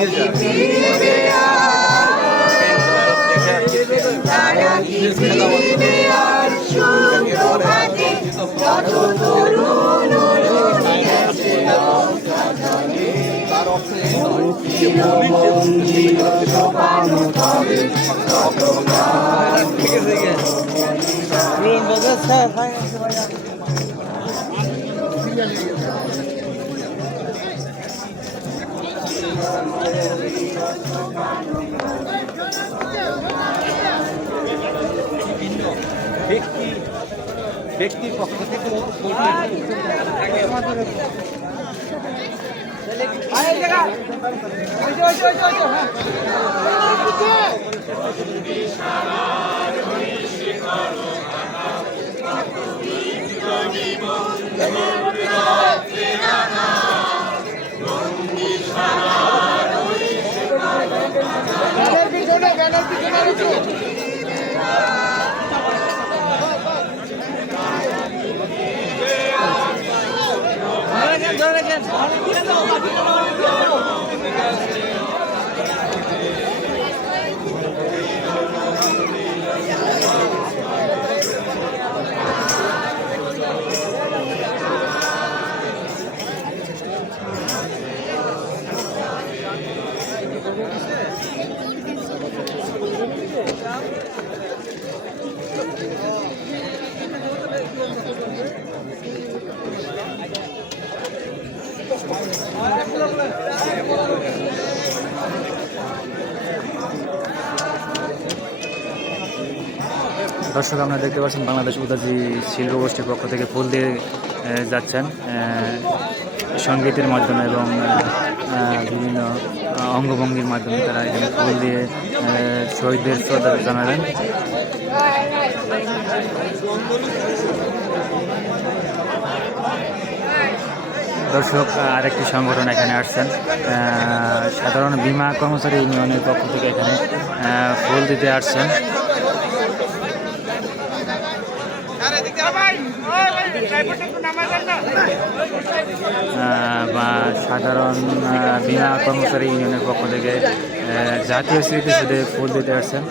তারা কি ফিরবে আর? ব্যক্তির পক্ষ থেকে দর্শক, আপনারা দেখতে পাচ্ছেন বাংলাদেশ উদাসী শিল্প গোষ্ঠীর পক্ষ থেকে ফুল দিয়ে যাচ্ছেন সঙ্গীতের মাধ্যমে এবং বিভিন্ন অঙ্গভঙ্গির মাধ্যমে তারা এখানে ফুল দিয়ে শহীদদের শ্রদ্ধা জানালেন। দর্শক, আরেকটি সংগঠন এখানে আসছেন সাধারণ বীমা কর্মচারী ইউনিয়নের পক্ষ থেকে এখানে ফুল দিতে আসছেন। বা সাধারণ বীমা কর্মচারী ইউনিয়নের পক্ষ থেকে জাতীয় স্মৃতিসৌধে ফুল দিতে আসছেন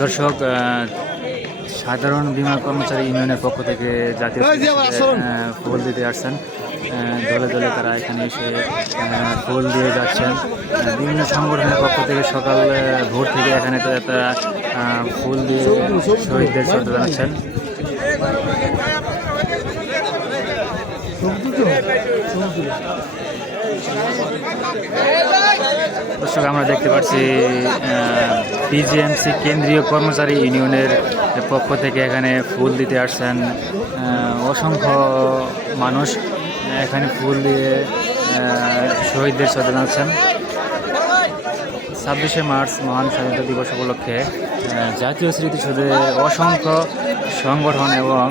দর্শক আহ, সাধারণ বীমা কর্মচারী ইউনিয়নের পক্ষ থেকে জাতীয় ফুল দিতে আসছেন। দলে দলে তারা এখানে এসে ফুল দিয়ে যাচ্ছেন। বিভিন্ন সংগঠনের পক্ষ থেকে সকাল ভোর থেকে এখানে তো তারা ফুল দিয়ে শহীদদের শ্রদ্ধা জানাচ্ছেন। দর্শক, আমরা দেখতে পাচ্ছি বিজিএমসি কেন্দ্রীয় কর্মচারী ইউনিয়নের পক্ষ থেকে এখানে ফুল দিতে আসছেন অসংখ্য মানুষ এখানে ফুল দিয়ে শহীদদের শ্রদ্ধা জানাচ্ছেন। ছাব্বিশে মার্চ মহান স্বাধীনতা দিবস উপলক্ষে জাতীয় স্মৃতিসৌধে অসংখ্য সংগঠন এবং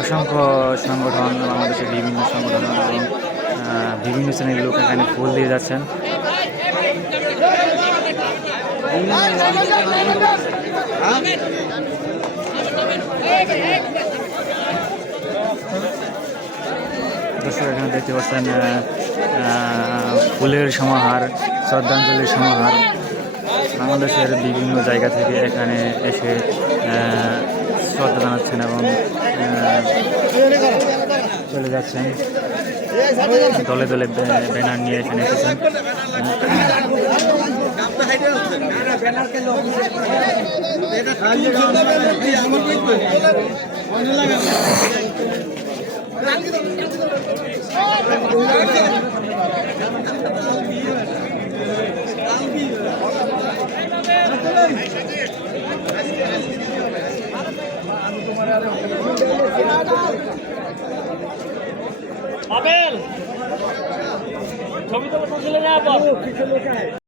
অসংখ্য সংগঠন, বাংলাদেশের বিভিন্ন সংগঠন এবং বিভিন্ন শ্রেণির লোক এখানে ফুল দিয়ে যাচ্ছেন। দর্শক, এখানে দেখতে পাচ্ছেন ফুলের সমাহার, শ্রদ্ধাঞ্জলির সমাহার। বাংলাদেশের বিভিন্ন জায়গা থেকে এখানে এসে শ্রদ্ধা জানাচ্ছেন এবং চলে যাচ্ছেন। দলে দলে ব্য- ব্যানার নিয়ে এখানে এসেছেন। আপেল ছবি তোলা চলে না